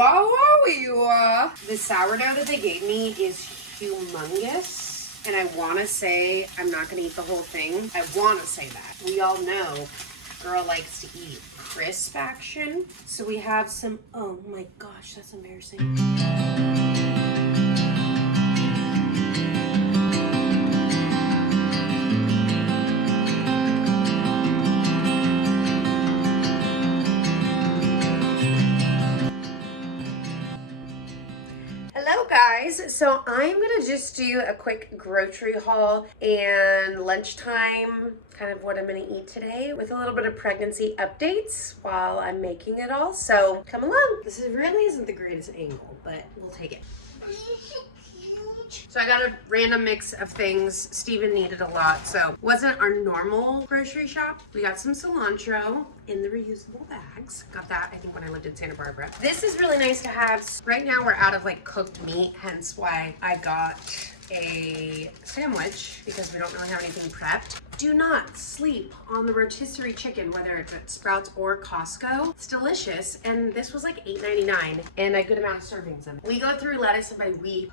Whoa, whoa, the sourdough that they gave me is humongous. And I want to say, I'm not going to eat the whole thing. I want to say that. We all know girl likes to eat crisp action. So we have some, oh my gosh, that's embarrassing. Hello guys, so I'm gonna just do a quick grocery haul and lunchtime, kind of what I'm gonna eat today with a little bit of pregnancy updates while I'm making it all. So come along. This really isn't the greatest angle, but we'll take it. So I got a random mix of things. Steven needed a lot, so wasn't our normal grocery shop. We got some cilantro in the reusable bags. Got that, I think, when I lived in Santa Barbara. This is really nice to have. Right now we're out of like cooked meat, hence why I got a sandwich because we don't really have anything prepped. Do not sleep on the rotisserie chicken, whether it's at Sprouts or Costco. It's delicious, and this was like $8.99, and a good amount of servings of it. We go through lettuce, and by we,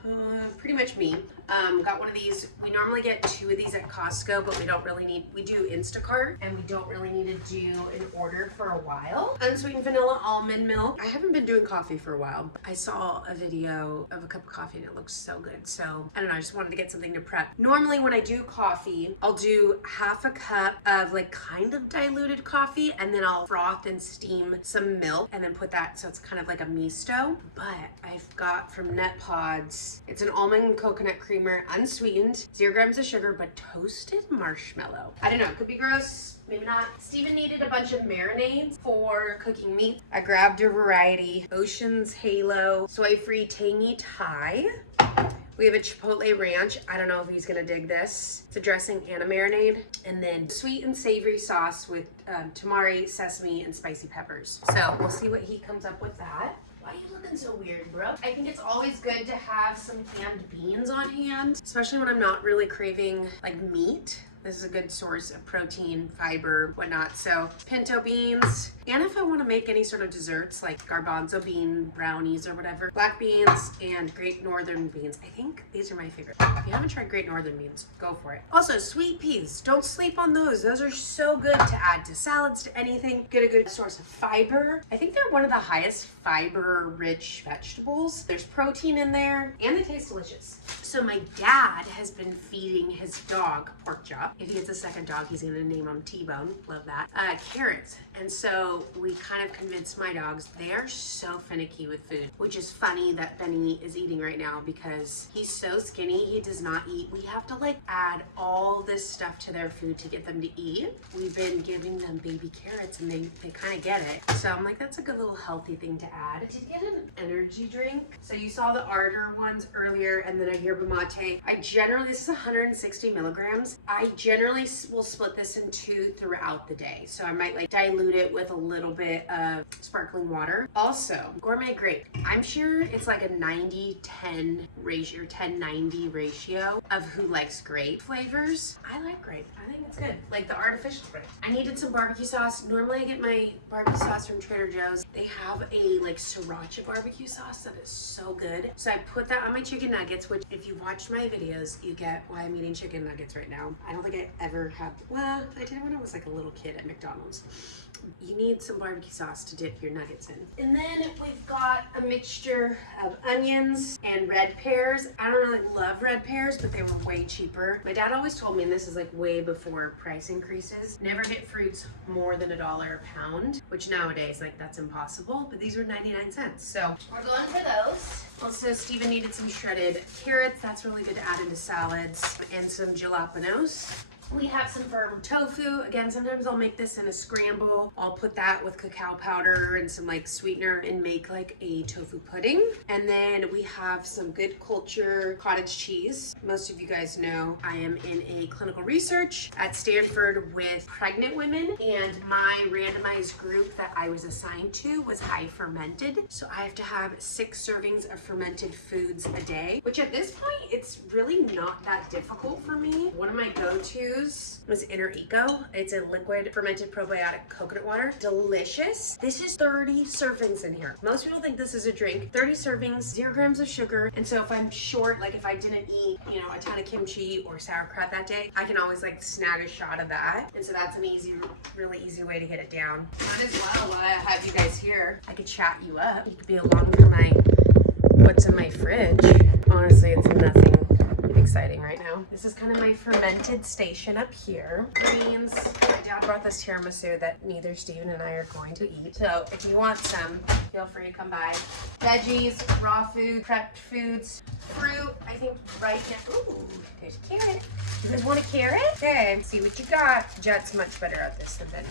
pretty much me. Got one of these. We normally get 2 of these at Costco, but we don't really need, we do Instacart, and we don't really need to do an order for a while. Unsweetened vanilla almond milk. I haven't been doing coffee for a while. I saw a video of a cup of coffee, and it looks so good, so I don't know, I just wanted to get something to prep. Normally when I do coffee, I'll do half a cup of like kind of diluted coffee, and then I'll froth and steam some milk and then put that, so it's kind of like a misto. But I've got from Net Pods, it's an almond and coconut creamer, unsweetened, 0 grams of sugar, but toasted marshmallow. I don't know, it could be gross, maybe not. Steven needed a bunch of marinades for cooking meat. I grabbed a variety: Ocean's Halo, soy-free tangy Thai. We have a Chipotle Ranch. I don't know if he's gonna dig this. It's a dressing and a marinade. And then sweet and savory sauce with tamari, sesame, and spicy peppers. So we'll see what he comes up with that. Why are you looking so weird, bro? I think it's always good to have some canned beans on hand, especially when I'm not really craving like meat. This is a good source of protein, fiber, whatnot. So pinto beans, and if I want to make any sort of desserts like garbanzo bean brownies or whatever, black beans and Great Northern beans. I think these are my favorite. If you haven't tried Great Northern beans, go for it. Also, sweet peas. Don't sleep on those. Those are so good to add to salads, to anything. Get a good source of fiber. I think they're one of the highest fiber-rich vegetables. There's protein in there, and they taste delicious. So my dad has been feeding his dog, pork chop. If he gets a second dog, he's gonna name him T-Bone. Love that. Carrots. And so we kind of convinced my dogs, they are so finicky with food, which is funny that Benny is eating right now because he's so skinny, he does not eat. We have to like add all this stuff to their food to get them to eat. We've been giving them baby carrots and they kind of get it. So I'm like, that's a good little healthy thing to add. I did get an energy drink. So you saw the Ardor ones earlier, and then a yerba mate. I generally, this is 160 milligrams. I generally will split this in 2 throughout the day. So I might like dilute it with a little bit of sparkling water. Also, gourmet grape. I'm sure it's like a 90-10 ratio, or 10-90 ratio of who likes grape flavors. I like grape. I think it's good. Like the artificial grape. I needed some barbecue sauce. Normally I get my barbecue sauce from Trader Joe's. They have a like sriracha barbecue sauce that is so good. So I put that on my chicken nuggets, which if you watched my videos, you get why I'm eating chicken nuggets right now. I don't think I ever had, well, I did when I was like a little kid at McDonald's. You need some barbecue sauce to dip your nuggets in. And then we've got a mixture of onions and red pears. I don't really love red pears, but they were way cheaper. My dad always told me, and this is like way before price increases, never get fruits more than $1 a pound, which nowadays, like that's impossible, but these were 99 cents. So we're going for those. Also, Steven needed some shredded carrots. That's really good to add into salads, and some jalapenos. We have some firm tofu. Again, sometimes I'll make this in a scramble. I'll put that with cacao powder and some like sweetener and make like a tofu pudding. And then we have some Good Culture cottage cheese. Most of you guys know I am in a clinical research at Stanford with pregnant women, and my randomized group that I was assigned to was high fermented. So I have to have 6 servings of fermented foods a day, which at this point, it's really not that difficult for me. One of my go-tos use was Inner Eco. It's a liquid fermented probiotic coconut water. Delicious. This is 30 servings in here. Most people think this is a drink. 30 servings, 0 grams of sugar. And so if I'm short, like if I didn't eat, you know, a ton of kimchi or sauerkraut that day, I can always like snag a shot of that. And so that's an easy, really easy way to get it down. Might as well, while I have you guys here, I could chat you up. You could be along for my what's in my fridge. Honestly, it's nothing exciting right now. This is kind of my fermented station up here. Greens. My dad brought this tiramisu that neither Steven and I are going to eat. So if you want some, feel free to come by. Veggies, raw food, prepped foods, fruit. I think right now, ooh, there's a carrot. You guys want a carrot? Okay, see what you got. Jet's much better at this than Benny.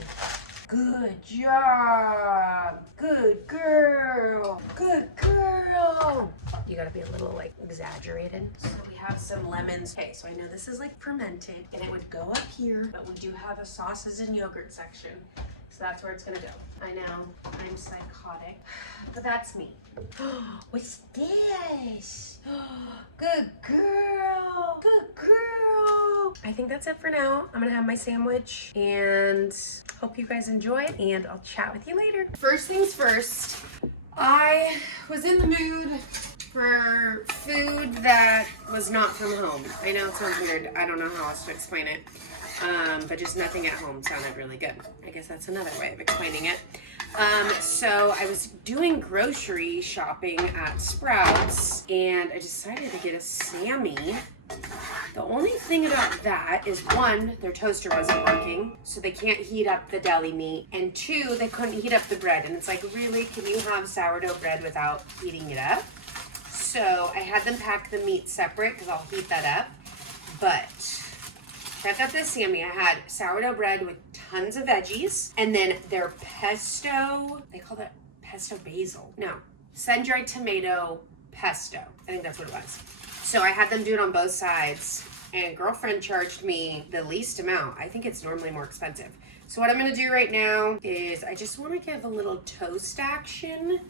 Good job. Good girl. Good girl. You gotta be a little like exaggerated. So we have some lemons. Okay, so I know this is like fermented and it would go up here, but we do have a sauces and yogurt section. So that's where it's gonna go. I know, I'm psychotic, but that's me. What's this? Good girl. Good girl. I think that's it for now. I'm gonna have my sandwich and hope you guys enjoy it, and I'll chat with you later. First things first, I was in the mood for food that was not from home. I know it sounds weird. I don't know how else to explain it. But just nothing at home sounded really good. I guess that's another way of explaining it. So I was doing grocery shopping at Sprouts and I decided to get a Sammy. The only thing about that is, one, their toaster wasn't working, so they can't heat up the deli meat, and two, they couldn't heat up the bread. And it's like, really, can you have sourdough bread without heating it up? So I had them pack the meat separate because I'll heat that up. But I got this Sammy. I had sourdough bread with tons of veggies, and then their pesto, they call that pesto basil. No, sun-dried tomato pesto. I think that's what it was. So I had them do it on both sides, and girlfriend charged me the least amount. I think it's normally more expensive. So what I'm gonna do right now is I just wanna give a little toast action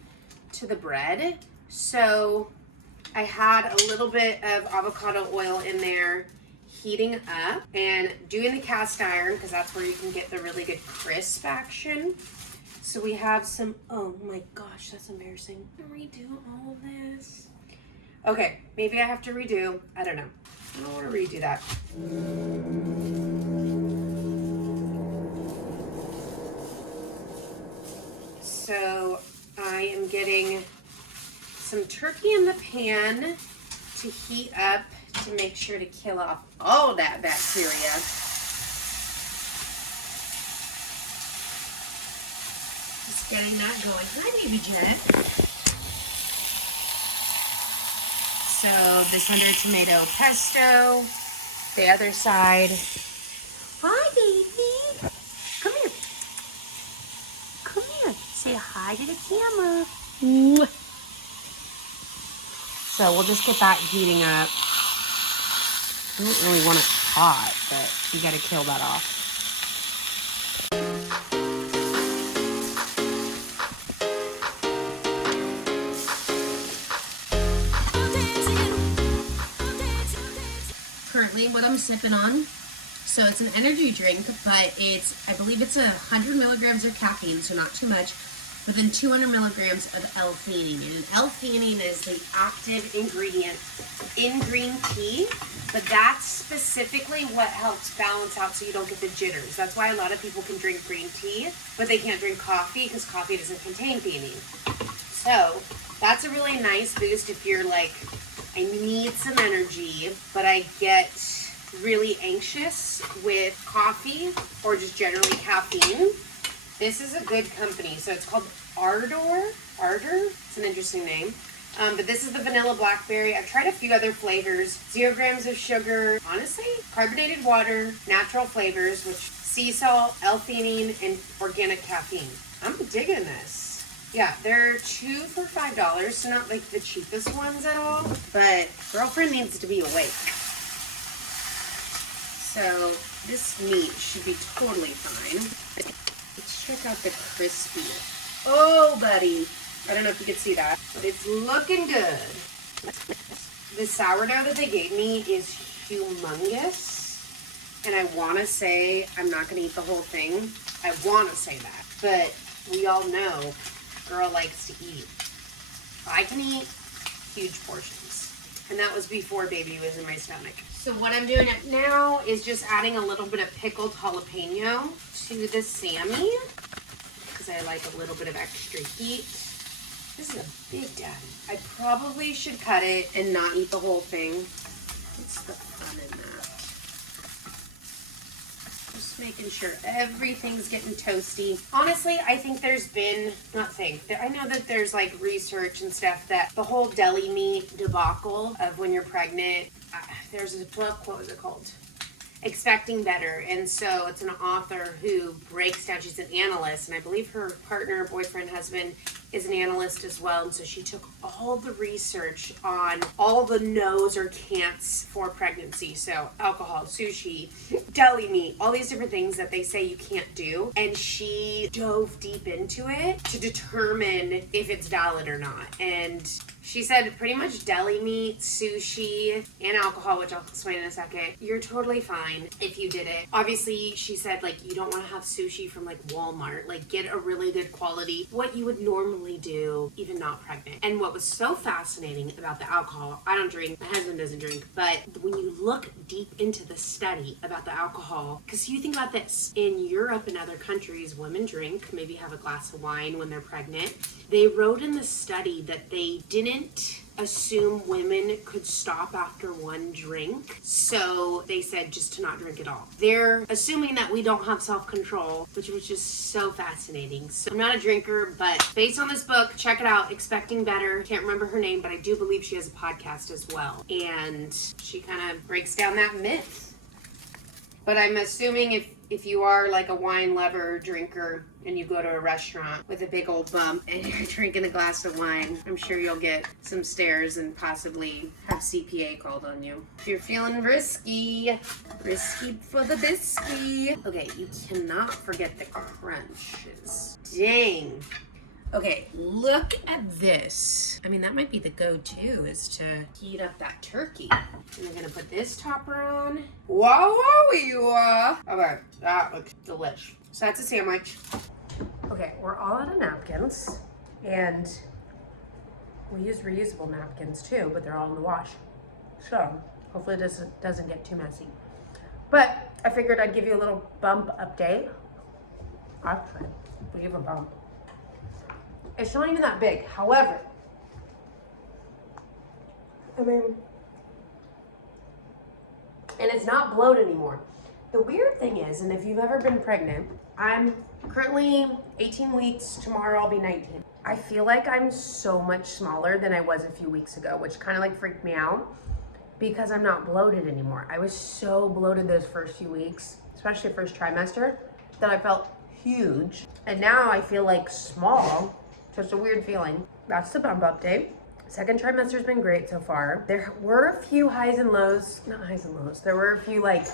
to the bread. So I had a little bit of avocado oil in there, heating up and doing the cast iron because that's where you can get the really good crisp action. So we have some, oh my gosh, that's embarrassing. Redo all of this. Okay, maybe I have to redo, I don't know. I don't want to redo that. So I am getting some turkey in the pan to heat up to make sure to kill off all that bacteria. Just getting that going. Hi, baby Jet. So this under tomato pesto. The other side. Hi, baby. Come here. Come here. Say hi to the camera. Mwah. So we'll just get that heating up. I don't really want it hot, but you gotta kill that off. Currently what I'm sipping on, so it's an energy drink, but I believe it's 100 milligrams of caffeine, so not too much, but then 200 milligrams of L-theanine. And L-theanine is the active ingredient in green tea, but that's specifically what helps balance out so you don't get the jitters. That's why a lot of people can drink green tea, but they can't drink coffee because coffee doesn't contain theanine. So that's a really nice boost if you're like, I need some energy, but I get really anxious with coffee or just generally caffeine. This is a good company. So it's called Ardor. It's an interesting name. But this is the vanilla blackberry. I've tried a few other flavors. 0 grams of sugar. Honestly, carbonated water, natural flavors, which sea salt, L-theanine, and organic caffeine. I'm digging this. Yeah, they're 2 for $5, so not like the cheapest ones at all. But girlfriend needs to be awake. So this meat should be totally fine. Let's check out the crispy. Oh, buddy. I don't know if you can see that, but it's looking good. The sourdough that they gave me is humongous. And I want to say I'm not going to eat the whole thing. I want to say that. But we all know girl likes to eat. I can eat huge portions. And that was before baby was in my stomach. So what I'm doing now is just adding a little bit of pickled jalapeno to the Sammy. Because I like a little bit of extra heat. This is a big daddy. I probably should cut it and not eat the whole thing. What's the fun in that? Just making sure everything's getting toasty. Honestly, I think there's been, I know that there's like research and stuff that the whole deli meat debacle of when you're pregnant, there's a book, what was it called? Expecting Better. And so it's an author who breaks down, she's an analyst, and I believe her partner, boyfriend, husband is an analyst as well. And so she took all the research on all the no's or can'ts for pregnancy. So alcohol, sushi, deli meat, all these different things that they say you can't do. And she dove deep into it to determine if it's valid or not. And she said pretty much deli meat, sushi, and alcohol, which I'll explain in a second, you're totally fine if you did it. Obviously, she said, like, you don't want to have sushi from, like, Walmart. Like, get a really good quality, what you would normally do, even not pregnant. And what was so fascinating about the alcohol, I don't drink, my husband doesn't drink, but when you look deep into the study about the alcohol, because you think about this, in Europe and other countries, women drink, maybe have a glass of wine when they're pregnant. They wrote in the study that they didn't assume women could stop after one drink, so they said just to not drink at all. They're assuming that we don't have self-control, which was just so fascinating. So I'm not a drinker, but based on this book, check it out, Expecting Better. Can't remember her name, but I do believe she has a podcast as well, and she kind of breaks down that myth. But I'm assuming if you are like a wine lover, drinker, and you go to a restaurant with a big old bump and you're drinking a glass of wine, I'm sure you'll get some stares and possibly have CPA called on you. If you're feeling risky for the bisky. Okay, you cannot forget the crunches. Dang. Okay, look at this. I mean, that might be the go-to, is to heat up that turkey. And I'm gonna put this topper on. Whoa, you are. Okay, that looks delish. So that's a sandwich. Okay, we're all out of napkins, and we use reusable napkins too, but they're all in the wash. So hopefully this doesn't get too messy. But I figured I'd give you a little bump update. Actually, we have a bump. It's not even that big. However, I mean, and it's not bloated anymore. The weird thing is, and if you've ever been pregnant, I'm currently 18 weeks. Tomorrow I'll be 19. I feel like I'm so much smaller than I was a few weeks ago, which kind of like freaked me out because I'm not bloated anymore. I was so bloated those first few weeks, especially first trimester, that I felt huge. And now I feel like small. Just a weird feeling. That's the bump update. Second trimester's been great so far. There were a few highs and lows, not highs and lows. There were a few like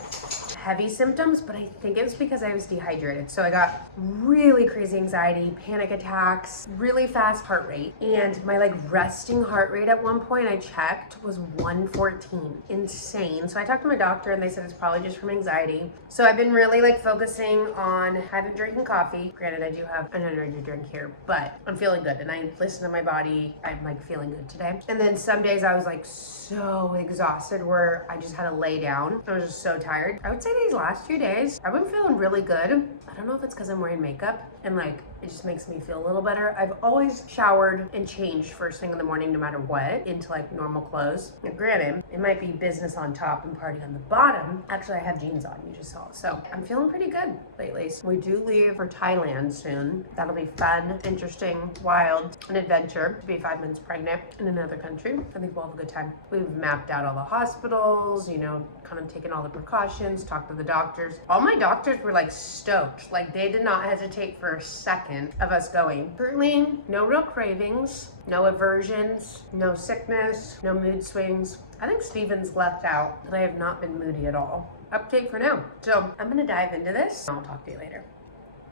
heavy symptoms, but I think it was because I was dehydrated. So I got really crazy anxiety, panic attacks, really fast heart rate. And my like resting heart rate at one point I checked was 114, insane. So I talked to my doctor and they said it's probably just from anxiety. So I've been really like focusing on, I haven't drinking coffee. Granted, I do have an energy drink here, but I'm feeling good. And I listen to my body. I'm like feeling good today. And then some days I was like so exhausted where I just had to lay down. I was just so tired. I would say these last few days, I've been feeling really good. I don't know if it's because I'm wearing makeup and like it just makes me feel a little better. I've always showered and changed first thing in the morning no matter what into like normal clothes. Now granted, it might be business on top and party on the bottom. Actually, I have jeans on, you just saw. So I'm feeling pretty good lately. So we do leave for Thailand soon. That'll be fun, interesting, wild, an adventure to be 5 months pregnant in another country. I think we'll have a good time. We've mapped out all the hospitals, you know, kind of taken all the precautions, talked to the doctors. All my doctors were like stoked. Like they did not hesitate for a second of us going. Currently, no real cravings, no aversions, no sickness, no mood swings. I think Steven's left out that I have not been moody at all. Update for now. So I'm gonna dive into this. I'll talk to you later.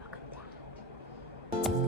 Look at that.